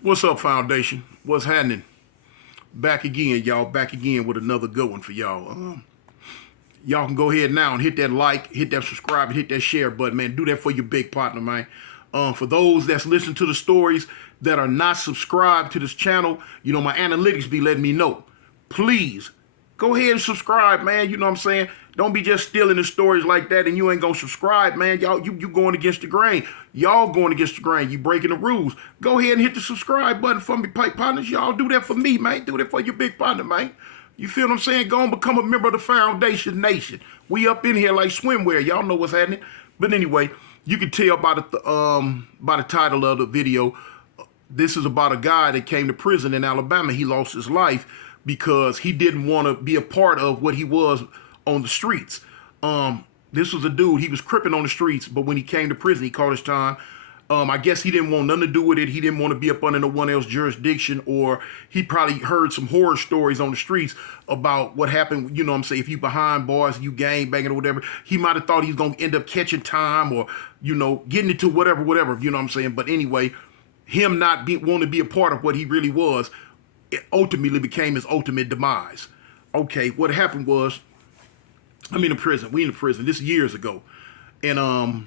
What's up, Foundation? What's happening? Back again, y'all. Back again with another good one for y'all. Y'all can go ahead now and hit that like, hit that subscribe, and hit that share button, man. Do that for your big partner, man. For those that's listening to the stories that are not subscribed to this channel, my analytics be letting me know. Please, go ahead and subscribe, man. You know what I'm saying? Don't be just stealing the stories like that and you ain't gonna subscribe, man. Y'all, you going against the grain. Y'all going against the grain. You breaking the rules. Go ahead and hit the subscribe button for me, pipe partners. Y'all do that for me, man. Do that for your big partner, man. You feel what I'm saying? Go and become a member of the Foundation Nation. We up in here like swimwear. Y'all know what's happening. But anyway, you can tell by the title of the video. This is about a guy that came to prison in Alabama. He lost his life because he didn't want to be a part of what he was on the streets. This was a dude, he was cripping on the streets, but when he came to prison, he caught his time. I guess he didn't want nothing to do with it. He didn't want to be up under no one else's jurisdiction, or he probably heard some horror stories on the streets about what happened, you know what I'm saying, if you behind bars, you gang banging or whatever. He might have thought he was going to end up catching time or, getting into whatever, you know what I'm saying. But anyway, him not wanting to be a part of what he really was, it ultimately became his ultimate demise. Okay, what happened was, I'm in the prison. We in the prison. This years ago. And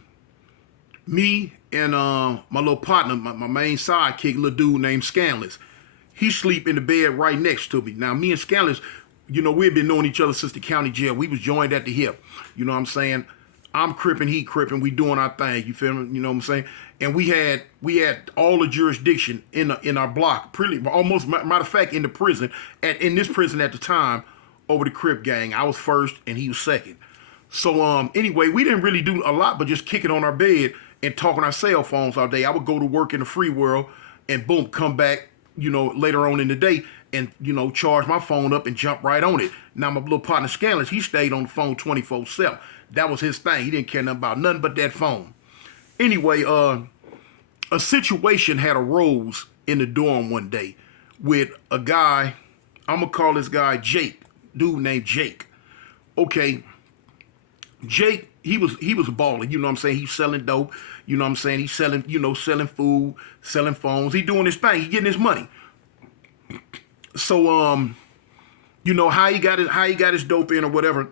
me and my little partner, my main sidekick, little dude named Escalates, he sleep in the bed right next to me. Now, me and Escalates, we've been knowing each other since the county jail. We was joined at the hip. You know what I'm saying? I'm cripping, he cripping. We doing our thing. You feel me? You know what I'm saying? And we had all the jurisdiction in our block. Pretty almost, matter of fact, in the prison, in this prison at the time, over the Crip gang. I was first and he was second. So anyway, we didn't really do a lot but just kick it on our bed and talk on our cell phones all day. I would go to work in the free world and boom, come back, later on in the day and, charge my phone up and jump right on it. Now my little partner Scanless, he stayed on the phone 24/7. That was his thing. He didn't care nothing about nothing but that phone. Anyway, a situation had arose in the dorm one day with a guy, I'm gonna call this guy Jake. Dude named Jake. Okay, Jake, he was a baller, you know what I'm saying? He's selling dope, you know what I'm saying? He's selling, selling food, selling phones. He doing his thing. He getting his money. So how he got his dope in or whatever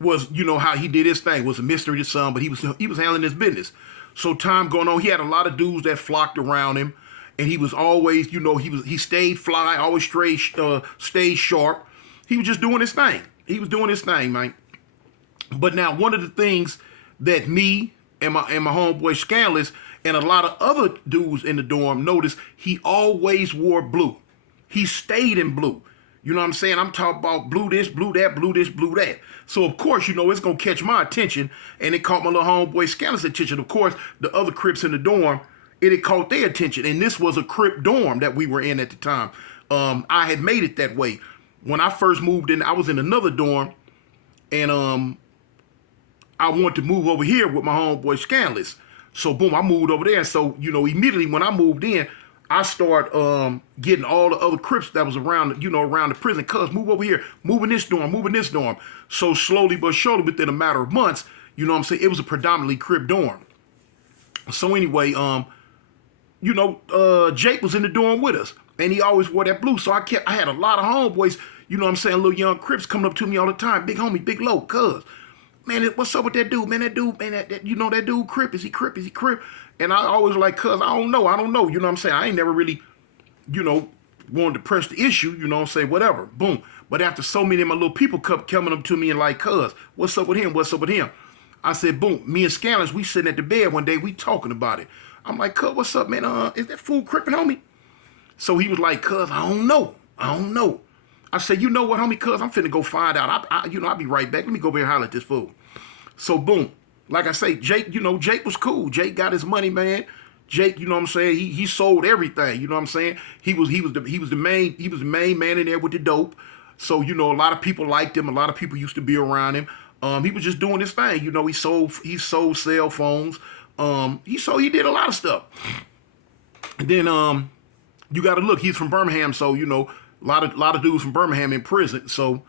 was, how he did his thing was a mystery to some, but he was handling his business. So time going on, he had a lot of dudes that flocked around him. And he was always, he stayed fly, always stayed sharp. He was just doing his thing. He was doing his thing, man. But now one of the things that me and my homeboy Scanless and a lot of other dudes in the dorm noticed, he always wore blue. He stayed in blue. You know what I'm saying? I'm talking about blue this, blue that, blue this, blue that. So, of course, it's going to catch my attention. And it caught my little homeboy Scanless' attention. Of course, the other Crips in the dorm, it had caught their attention, and this was a Crip dorm that we were in at the time. I had made it that way. When I first moved in, I was in another dorm, and I wanted to move over here with my homeboy Scanless. So, boom, I moved over there. So, immediately when I moved in, I started getting all the other Crips that was around, around the prison. Cuz, move over here, move in this dorm, move in this dorm. So, slowly but surely, within a matter of months, you know what I'm saying, it was a predominantly Crip dorm. So, anyway, Jake was in the dorm with us, and he always wore that blue. So I had a lot of homeboys, little young Crips coming up to me all the time. Big homie, big low, cuz. Man, what's up with that dude? Man, that dude, man, that dude Crip. Is he Crip? Is he Crip? And I always like, cuz, I don't know. You know what I'm saying? I ain't never really, wanted to press the issue, whatever. Boom. But after so many of my little people coming up to me and like, cuz, what's up with him? What's up with him? I said, boom, me and Scanners, we sitting at the bed one day, we talking about it. I'm like, cuz, what's up, man? Is that fool cripping, homie? So he was like, cuz, I don't know. I said, you know what, homie, cuz, I'm finna go find out. I'll be right back. Let me go over here and holler at this fool. So, boom. Like I say, Jake, Jake was cool. Jake got his money, man. Jake, you know what I'm saying? He sold everything, you know what I'm saying? He was the main man in there with the dope. So, a lot of people liked him. A lot of people used to be around him. He was just doing his thing. He sold cell phones. He did a lot of stuff. And then you got to look. He's from Birmingham, so a lot of dudes from Birmingham in prison. So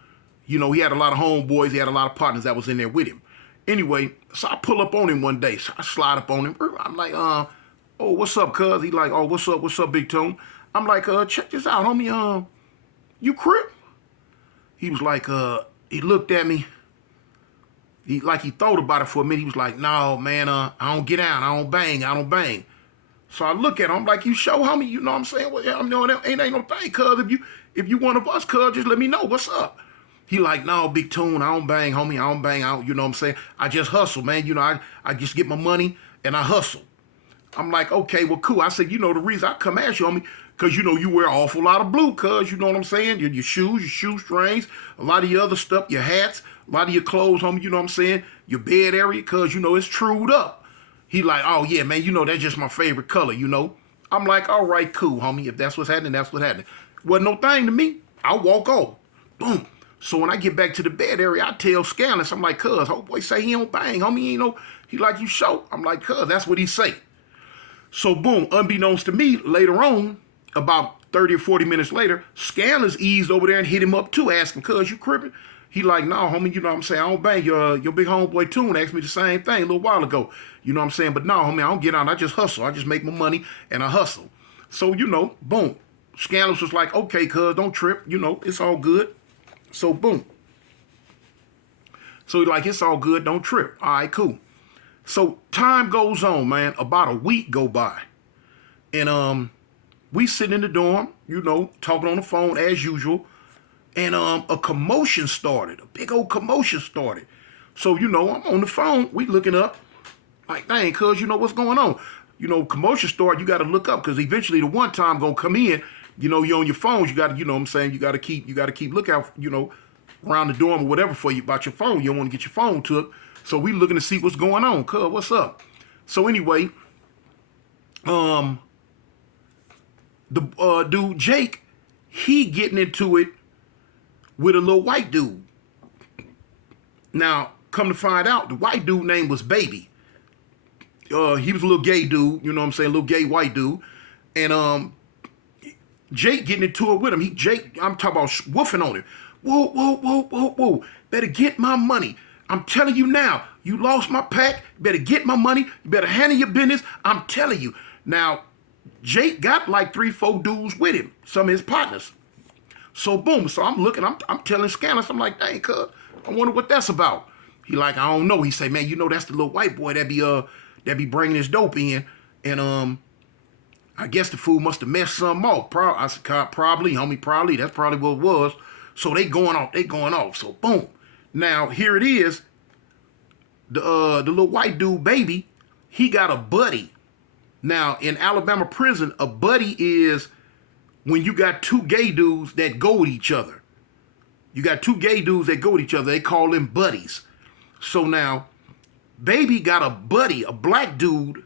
he had a lot of homeboys. He had a lot of partners that was in there with him. Anyway, so I pull up on him one day. So I slide up on him. I'm like, oh, what's up, cuz? He like, oh, what's up, Big Tone? I'm like, check this out, homie. You crip? He was like, he looked at me. He thought about it for a minute. He was like, no, man, I don't get down. I don't bang. So I look at him. I'm like, you sure, homie? You know what I'm saying? Well, yeah, I'm knowing that ain't no thing, cuz. If you one of us, cuz, just let me know. What's up? He like, no, Big Tune, I don't bang, homie. I don't bang. You know what I'm saying? I just hustle, man. You know, I just get my money and I hustle. I'm like, okay, well, cool. I said, you know, the reason I come ask you, homie, because, you know, you wear an awful lot of blue, cuz, you know what I'm saying? Your shoes, your shoestrings, a lot of your other stuff, your hats, a lot of your clothes, homie, you know what I'm saying? Your bed area, cuz, you know, it's trued up. He like, oh, yeah, man, you know, that's just my favorite color, you know? I'm like, all right, cool, homie. If that's what's happening, that's what's happening. Wasn't no thing to me. I walk off. Boom. So when I get back to the bed area, I tell Scandalous, I'm like, cuz, oh boy say he don't bang, homie, you know. He like, you show. I'm like, cuz, that's what he say. So boom, unbeknownst to me, later on, about 30 or 40 minutes later, Scandalous eased over there and hit him up too, asking, cuz, you crippin'? He like, no, homie, you know what I'm saying? I don't bang. Your big homeboy Tune asked me the same thing a little while ago. You know what I'm saying? But no, homie, I don't get out. I just hustle. I just make my money and I hustle. So, you know, boom. Scandalous was like, okay, cuz, don't trip. You know, it's all good. So, boom. So, like, it's all good. Don't trip. All right, cool. So, time goes on, man. About a week go by. And we sit in the dorm, you know, talking on the phone as usual. And a commotion started. A big old commotion started. So, you know, I'm on the phone. We looking up. Like, dang, cuz, you know what's going on? You know, commotion started. You got to look up because eventually the one time going to come in. You know, you're on your phones. You got to, you know what I'm saying? You got to keep lookout, you know, around the dorm or whatever for you about your phone. You don't want to get your phone took. So we looking to see what's going on. Cuz, what's up? So anyway, the dude, Jake, he getting into it with a little white dude. Now, come to find out, the white dude name was Baby. He was a little gay dude, you know what I'm saying? A little gay white dude. And Jake getting into it with him. Jake, I'm talking about woofing on him. Whoa. Better get my money. I'm telling you now, you lost my pack. Better get my money. You better handle your business. I'm telling you. Now, Jake got like 3-4 dudes with him, some of his partners. So boom, so I'm looking, I'm telling Scandalous, I'm like, dang, cuz, I wonder what that's about. He like, I don't know. He say, man, you know that's the little white boy that be bringing this dope in, and I guess the fool must have messed something up. I said, probably, homie, probably. That's probably what it was. So they going off. So boom. Now here it is. The little white dude, Baby, he got a buddy. Now in Alabama prison, a buddy is when you got two gay dudes that go with each other. You got two gay dudes that go with each other. They call them buddies. So now, Baby got a buddy, a black dude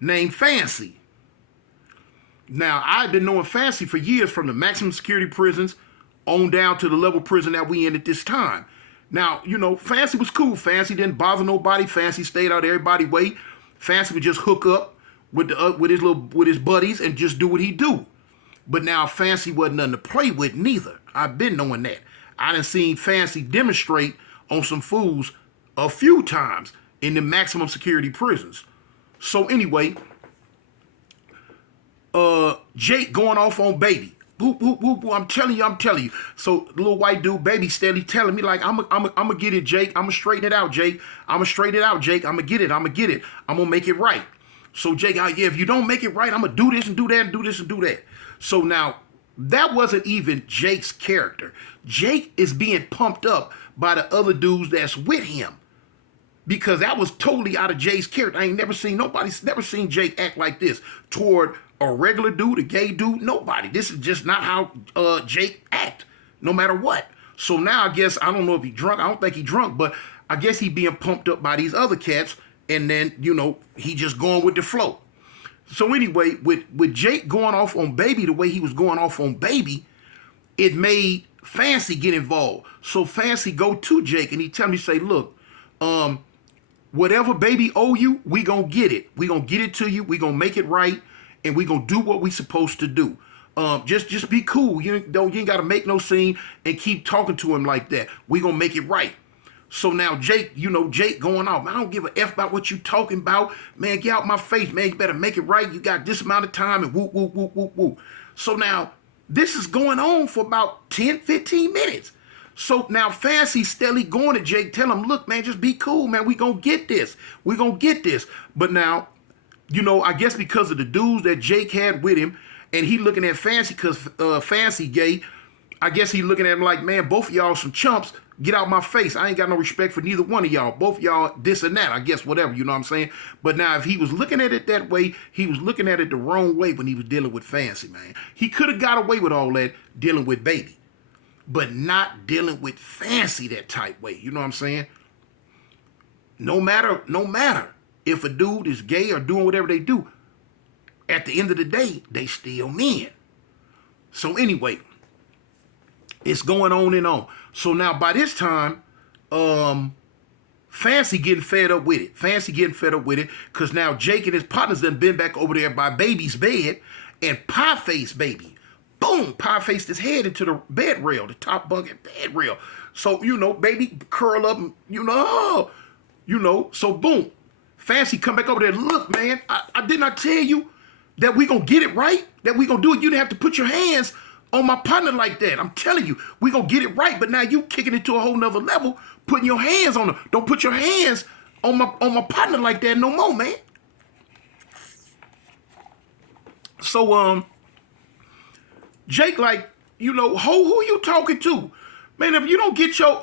named Fancy. Now, I've been knowing Fancy for years from the maximum security prisons on down to the level prison that we in at this time. Now, you know, Fancy was cool. Fancy didn't bother nobody. Fancy stayed out everybody's way. Fancy would just hook up with his buddies and just do what he do. But now Fancy wasn't nothing to play with neither. I've been knowing that. I done seen Fancy demonstrate on some fools a few times in the maximum security prisons. So anyway, Jake going off on Baby. Boop, boop, boop, boop. I'm telling you. So the little white dude, Baby, steady telling me like, I'm gonna get it, Jake. I'm gonna straighten it out, Jake. I'm gonna get it. I'm gonna make it right. So Jake, yeah, if you don't make it right, I'm gonna do this and do that and do this and do that. So now, that wasn't even Jake's character. Jake is being pumped up by the other dudes that's with him. Because that was totally out of Jake's character. I ain't never seen Jake act like this toward a regular dude, a gay dude, nobody. This is just not how Jake act, no matter what. So now I guess, I don't know if he drunk. I don't think he drunk, but I guess he being pumped up by these other cats. And then, you know, he just going with the flow. So anyway, with Jake going off on Baby the way he was going off on Baby, it made Fancy get involved. So Fancy go to Jake and he tell me, say, look, whatever Baby owe you, we gonna get it. We gonna get it to you. We gonna make it right. And we gonna do what we supposed to do. Just be cool. You ain't gotta make no scene and keep talking to him like that. We gonna make it right. So now Jake, Jake going off. I don't give a F about what you talking about. Man, get out my face, man. You better make it right. You got this amount of time and whoop, whoop, whoop, whoop, whoop. So now this is going on for about 10, 15 minutes. So now Fancy's steadily going to Jake, tell him, look, man, just be cool, man. We gonna get this. We gonna get this. But now, I guess because of the dudes that Jake had with him, and he looking at Fancy because Fancy gay, I guess he looking at him like, man, both of y'all some chumps. Get out my face. I ain't got no respect for neither one of y'all. Both of y'all this and that, I guess, whatever, you know what I'm saying? But now if he was looking at it that way, he was looking at it the wrong way when he was dealing with Fancy, man. He could have got away with all that dealing with Baby, but not dealing with Fancy that type way, you know what I'm saying? No matter if a dude is gay or doing whatever they do, at the end of the day, they still men. So anyway, it's going on and on. So now by this time, Fancy getting fed up with it. Because now Jake and his partners done been back over there by Baby's bed. And Pie-Face Baby, boom, Pie-Faced his head into the bed rail, the top bunk and bed rail. So, Baby curl up, so boom. Fancy come back over there. Look, man, I did not tell you that we gonna get it right, that we gonna do it. You didn't have to put your hands on my partner like that. I'm telling you, we gonna get it right. But now you kicking it to a whole nother level, putting your hands on her. Don't put your hands on my partner like that no more, man. So Jake like, who you talking to? Man, if you don't get your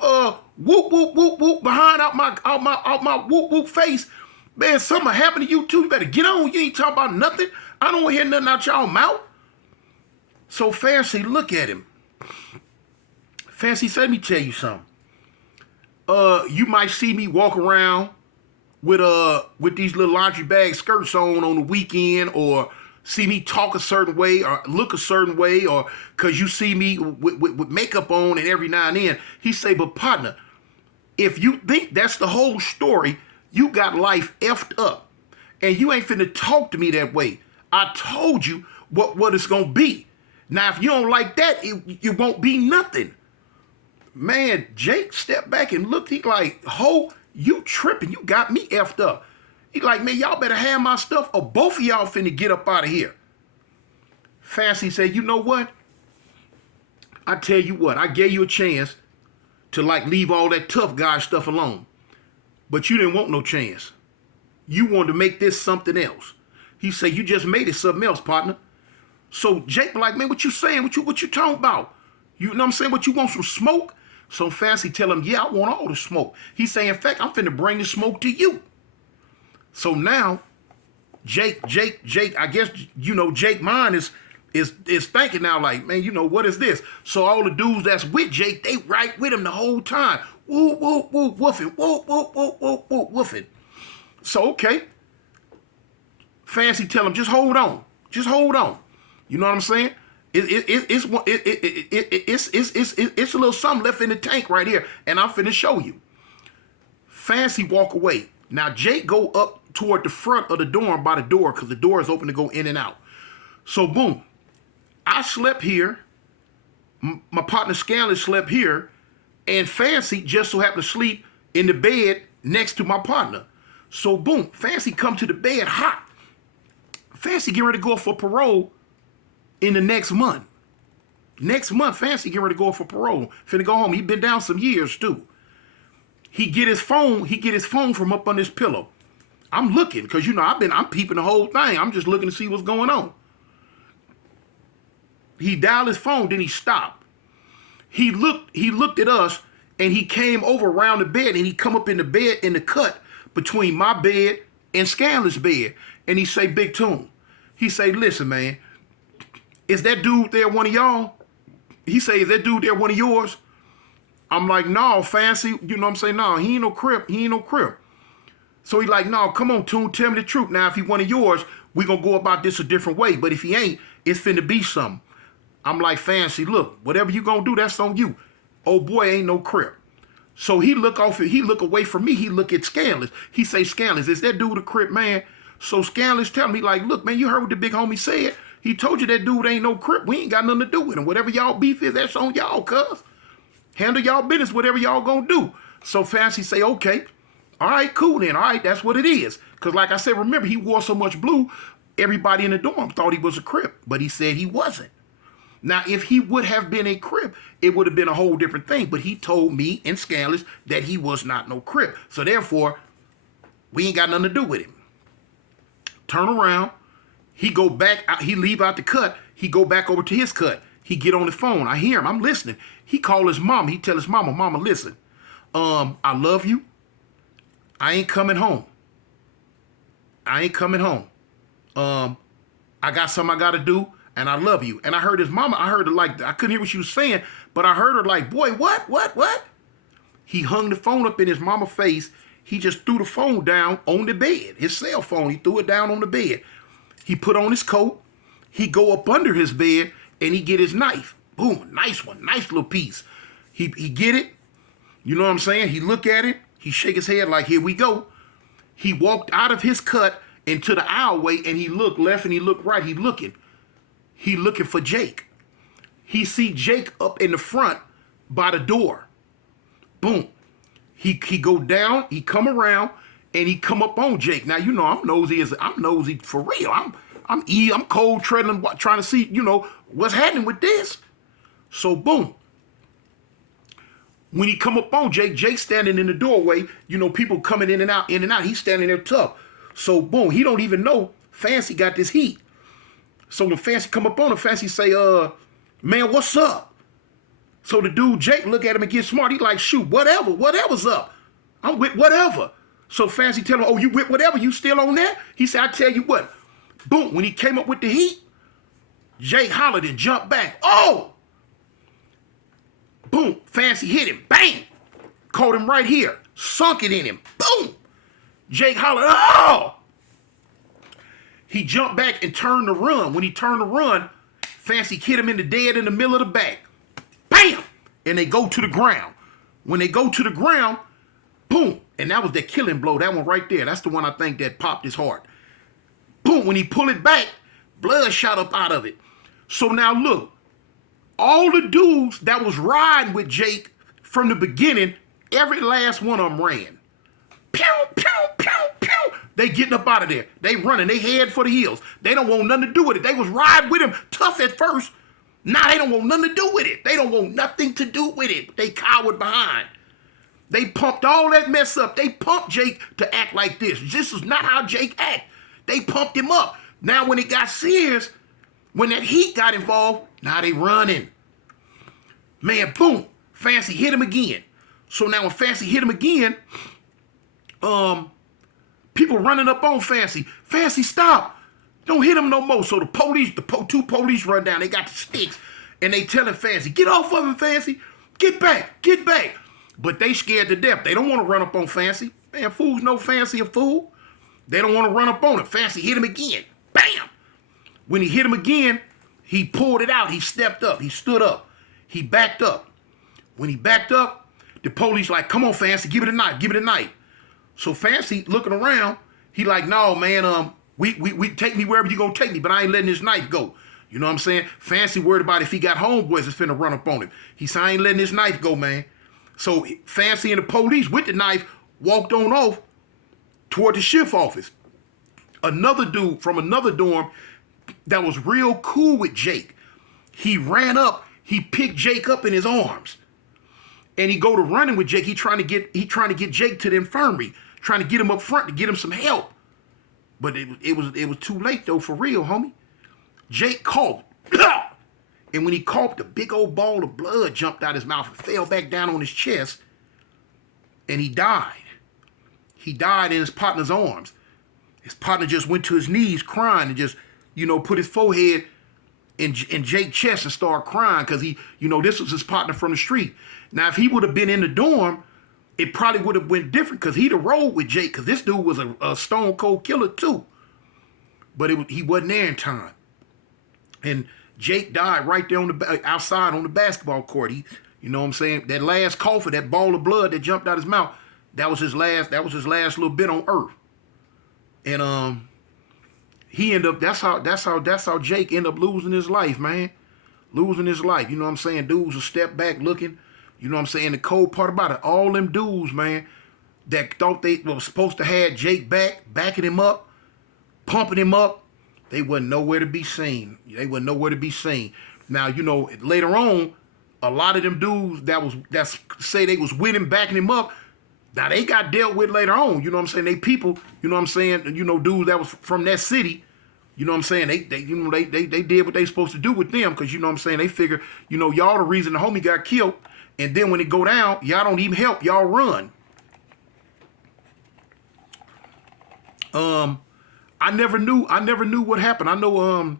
whoop whoop whoop whoop behind out my whoop whoop face, man, something happen to you too. You better get on. You ain't talking about nothing. I don't want to hear nothing out y'all mouth. So Fancy look at him. Fancy said, let me tell you something. You might see me walk around with these little laundry bag skirts on the weekend, or see me talk a certain way or look a certain way, or because you see me with makeup on and every now and then. He say, but partner, if you think that's the whole story, you got life effed up. And you ain't finna talk to me that way. I told you what it's gonna be. Now, if you don't like that, it won't be nothing. Man, Jake stepped back and looked. He like, ho, you tripping. You got me effed up. He like, man, y'all better have my stuff or both of y'all finna get up out of here. Fancy said, you know what? I tell you what, I gave you a chance to like leave all that tough guy stuff alone. But you didn't want no chance. You wanted to make this something else. He said, you just made it something else, partner. So Jake like, man, what you saying? What you talking about? You know what I'm saying? What, you want some smoke? So Fancy tell him, yeah, I want all the smoke. He say, in fact, I'm finna bring the smoke to you. So now, Jake, I guess, Jake mind is thinking now like, man, what is this? So all the dudes that's with Jake, they right with him the whole time. Woo, woo, woo, woofing. Woo, woo, woo, woo, woo, woofing. So, okay. Fancy tell him, just hold on. Just hold on. You know what I'm saying? It's a little something left in the tank right here, and I'm finna show you. Fancy walk away. Now Jake go up toward the front of the dorm by the door, because the door is open to go in and out. So boom, I slept here. My partner Scanlon slept here, and Fancy just so happened to sleep in the bed next to my partner. So boom, Fancy come to the bed hot. Fancy get ready to go for parole in the next month. Next month, Fancy get ready to go for parole. Finna go home. He been down some years too. He get his phone from up on his pillow. I'm looking, because I'm peeping the whole thing. I'm just looking to see what's going on. He dialed his phone, then he stopped. He looked at us, and he came over around the bed, and he come up in the bed in the cut between my bed and Scanlon's bed. And he say, Big Tune. He say, listen, man, is that dude there one of y'all? He say, is that dude there one of yours? I'm like, no, Fancy, you know what I'm saying? No, he ain't no crip. He ain't no crip. So he like, no, come on, Tune, tell me the truth. Now, if he one of yours, we gonna go about this a different way. But if he ain't, it's finna be something. I'm like, Fancy, look, whatever you gonna do, that's on you. Old boy ain't no crip. So he look away from me. He look at Scanlon. He say, Scanlon, is that dude a crip, man? So Scanlon's telling me like, look, man, you heard what the big homie said. He told you that dude ain't no crip. We ain't got nothing to do with him. Whatever y'all beef is, that's on y'all, cuz. Handle y'all business, whatever y'all gonna do. So Fancy say, okay, all right, cool then. All right, that's what it is. Because like I said, remember, he wore so much blue, everybody in the dorm thought he was a Crip, but he said he wasn't. Now, if he would have been a Crip, it would have been a whole different thing. But he told me and Scandalous that he was not no Crip. So therefore, we ain't got nothing to do with him. Turn around. He go back. He leave out the cut. He go back over to his cut. He get on the phone. I hear him. I'm listening. He call his mama. He tell his mama, Mama, listen. I love you. I ain't coming home. I ain't coming home. I got something I got to do, and I love you. And I heard his mama. I heard her like, I couldn't hear what she was saying, but I heard her like, boy, what? He hung the phone up in his mama's face. He just threw the phone down on the bed. His cell phone, he threw it down on the bed. He put on his coat. He go up under his bed, and he get his knife. Boom, nice one, nice little piece. He get it. You know what I'm saying? He look at it. He shake his head like, here we go. He walked out of his cut into the aisleway, and he looked left and he looked right. He looking for Jake. He see Jake up in the front by the door. Boom. He go down, he come around, and he come up on Jake. Now, you know, I'm nosy for real. I'm cold treading, trying to see, you know, what's happening with this. So boom. When he come up on Jake, Jake standing in the doorway, you know, people coming in and out. He's standing there tough. So boom, he don't even know Fancy got this heat. So when Fancy come up on him, Fancy say, man, what's up? So the dude, Jake, look at him and get smart. He like, shoot, whatever's up. I'm with whatever. So Fancy tell him, oh, you with whatever? You still on that? He said, I tell you what. Boom, when he came up with the heat, Jake hollered and jumped back. Oh! Boom, Fancy hit him. Bang! Caught him right here. Sunk it in him. Boom! Jake hollered, oh! He jumped back and turned to run. When he turned to run, Fancy hit him in the dead in the middle of the back. Bam! And they go to the ground. When they go to the ground, boom! And that was the killing blow. That one right there. That's the one I think that popped his heart. Boom! When he pulled it back, blood shot up out of it. So now look, all the dudes that was riding with Jake from the beginning, every last one of them ran. Pew, pew, pew, pew. They getting up out of there. They running. They head for the hills. They don't want nothing to do with it. They was riding with him tough at first. Now they don't want nothing to do with it. They don't want nothing to do with it. They cowered behind. They pumped all that mess up. They pumped Jake to act like this. This is not how Jake act. They pumped him up. Now when it got serious, when that heat got involved, now they running. Man, boom, Fancy hit him again. So now when Fancy hit him again, people running up on Fancy. Fancy, stop. Don't hit him no more. So the police, two police run down. They got the sticks. And they telling Fancy, get off of him, Fancy. Get back, get back. But they scared to death. They don't want to run up on Fancy. Man, fools know Fancy a fool. They don't want to run up on him. Fancy hit him again. Bam! When he hit him again, he pulled it out. He stepped up. He stood up. He backed up. When he backed up, the police like, come on, Fancy, give it a knife, give it a knife. So Fancy looking around, he like, no, man, we take me wherever you gonna take me, but I ain't letting this knife go. You know what I'm saying? Fancy worried about if he got homeboys that's finna run up on him. He said, I ain't letting this knife go, man. So Fancy and the police with the knife walked on off toward the shift office. Another dude from another dorm that was real cool with Jake, he ran up, he picked Jake up in his arms. And he go to running with Jake. He trying to get Jake to the infirmary, trying to get him up front to get him some help. But it was too late though, for real, homie. Jake coughed. And when he coughed, a big old ball of blood jumped out his mouth and fell back down on his chest. And he died. He died in his partner's arms. His partner just went to his knees crying and just, you know, put his forehead in Jake's chest and started crying because he, you know, this was his partner from the street. Now, if he would have been in the dorm, it probably would have went different because he'd have rolled with Jake because this dude was a stone cold killer too. But he wasn't there in time. And Jake died right there on outside on the basketball court. He, you know what I'm saying? That last cough, that ball of blood that jumped out his mouth, that was his last little bit on earth. And he ended up, that's how Jake ended up losing his life, man. Losing his life. You know what I'm saying? Dudes will step back looking, You know what I'm saying? The cold part about it, all them dudes, man, that thought they were supposed to have Jake backing him up, pumping him up, they wasn't nowhere to be seen. They wasn't nowhere to be seen. Now, you know, later on, a lot of them dudes that say they was with him, backing him up, now they got dealt with later on. You know what I'm saying? They people, you know what I'm saying, you know, dudes that was from that city, you know what I'm saying? They did what they supposed to do with them, because you know what I'm saying, they figure, you know, y'all the reason the homie got killed, and then when it go down, y'all don't even help, y'all run. I never knew what happened. I know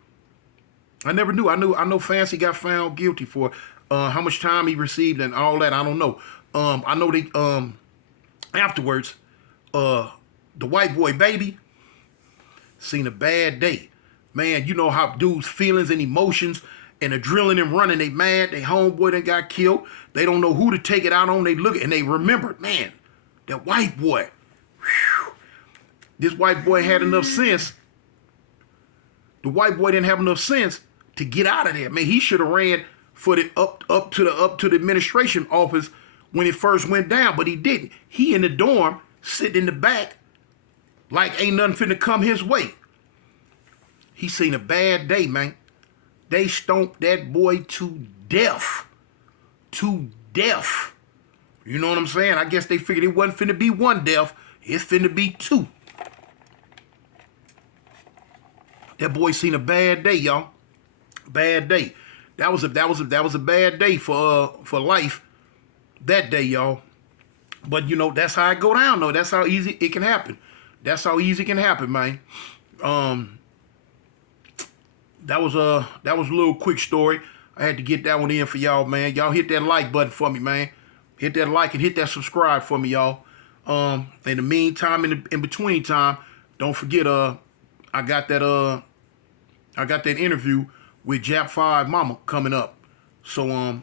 I know Fancy got found guilty for how much time he received and all that. I don't know. I know they afterwards, the white boy baby seen a bad day. Man, you know how dudes' feelings and emotions and adrenaline and running, they mad, they homeboy that got killed. They don't know who to take it out on. They look and they remember, man, that white boy. Whew. This white boy had enough sense. The white boy didn't have enough sense to get out of there. Man, he should have ran for the up to the administration office when it first went down, but he didn't. He in the dorm, sitting in the back, like ain't nothing finna come his way. He seen a bad day, man. They stomped that boy to death. To death. You know what I'm saying? I guess they figured it wasn't finna be one death. It's finna be two. That boy seen a bad day, y'all. Bad day. That was a bad day for life. That day, y'all. But you know, that's how it go down, though. That's how easy it can happen. That's how easy it can happen, man. That was a little quick story. I had to get that one in for y'all, man. Y'all hit that like button for me, man. Hit that like and hit that subscribe for me, y'all. In the meantime, in between time, don't forget, I got that interview with Jap 5 Mama coming up. So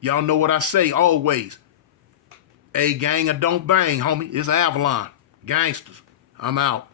y'all know what I say always. Hey, gang, or don't bang, homie. It's Avalon. Gangsters. I'm out.